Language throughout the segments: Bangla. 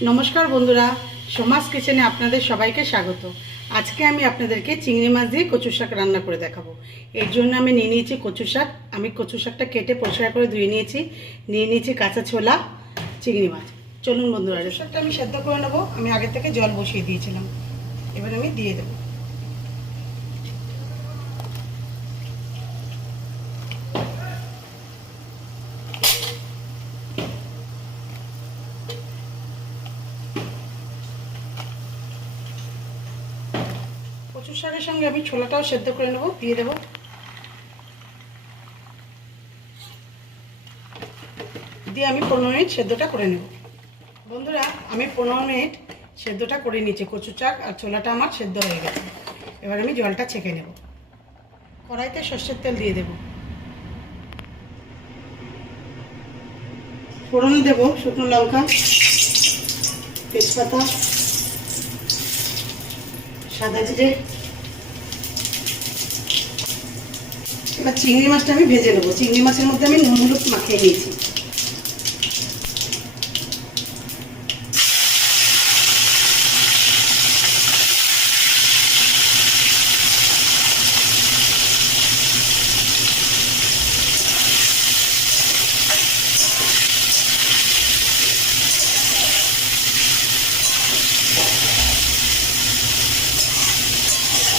নমস্কার বন্ধুরা, সমাজ কিচেনে আপনাদের সবাইকে স্বাগত। আজকে আমি আপনাদেরকে চিংড়ি মাছ দিয়ে কচু শাক রান্না করে দেখাবো। এর জন্য আমি নিয়ে নিয়েছি কচু শাক। আমি কচু শাকটা কেটে পরিষ্কার করে ধুয়ে নিয়েছি কাঁচা ছোলা, চিংড়ি মাছ। চলুন বন্ধুরা, কচু শাকটা আমি সেদ্ধ করে নেবো। আমি আগে থেকে জল বসিয়ে দিয়েছিলাম, এবার আমি দিয়ে দেবো। কচু শাকের সঙ্গে আমি ছোলাটাও সেদ্ধ করে নেবো, দিয়ে দেবো। দিয়ে আমি 15 মিনিট সেদ্ধটা করে নেব। বন্ধুরা, আমি 15 মিনিট সেদ্ধটা করে নিয়েছি। কচু শাক আর ছোলাটা আমার সেদ্ধ হয়ে গেছে। এবার আমি জলটা ছেঁকে নেব। কড়াইতে সর্ষের তেল দিয়ে দেব। ফোড়নে দেব শুকনো লঙ্কা, তেজপাতা, সাদা জিরে। এবার চিংড়ি মাছটা আমি ভেজে নেবো। চিংড়ি মাছের মধ্যে আমি নুন হলুদ মাখিয়ে নিয়েছি।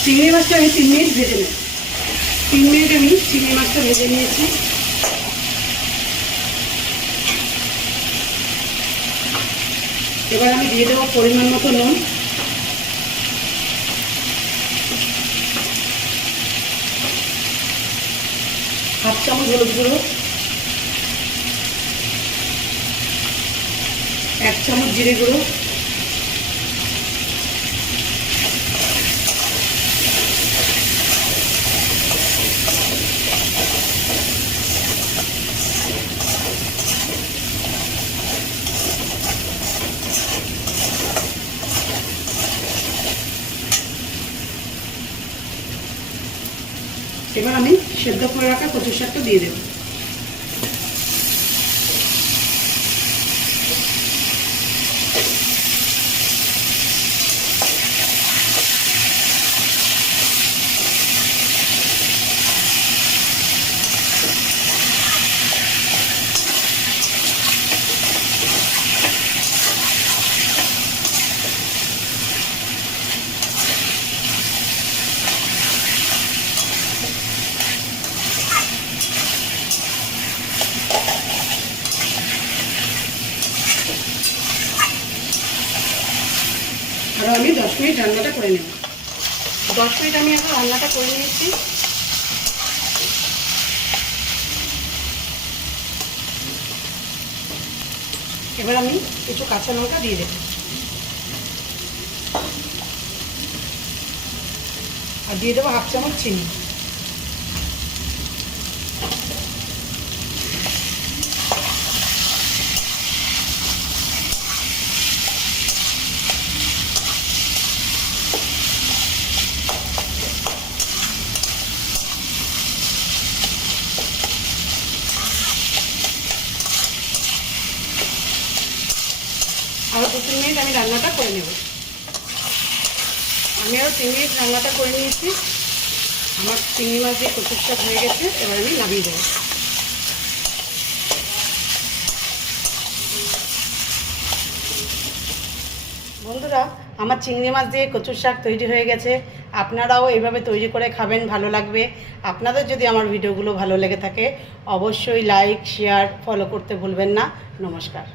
চিংড়ি মাছটা আমি 3 মিনিট ভেজে নেব। 3 মিনিট আমি চিংড়ি মাছটা ভেজে নিয়েছি। এবার আমি দিয়ে দেবো পরিমাণ মতো নুন, হাফ চামচ হলুদ গুঁড়ো, 1 চামচ জিরে গুঁড়ো, এবার আমি সেদ্ধ করে রাখা কচু শাকটা দিয়ে দেব। আরও আমি 10 মিনিট রান্নাটা করে নেব। 10 মিনিট আমি এখন রান্নাটা করে নিয়েছি। এবার আমি কিছু কাঁচা লঙ্কা দিয়ে দেব আর দিয়ে দেবো হাফ চামচ চিনি। আরও 2-3 মিনিট আমি রান্নাটা করে নেব। আমি আরও 3 মিনিট রান্নাটা করে নিয়েছি। আমার চিংড়ি মাছ দিয়ে কচুর শাক হয়ে গেছে। এবার আমি নামিয়ে দেবো। বন্ধুরা, আমার চিংড়ি মাছ দিয়ে কচুর শাক তৈরি হয়ে গেছে। আপনারাও এইভাবে তৈরি করে খাবেন, ভালো লাগবে। আপনাদের যদি আমার ভিডিওগুলো ভালো লেগে থাকে অবশ্যই লাইক, শেয়ার, ফলো করতে ভুলবেন না। নমস্কার।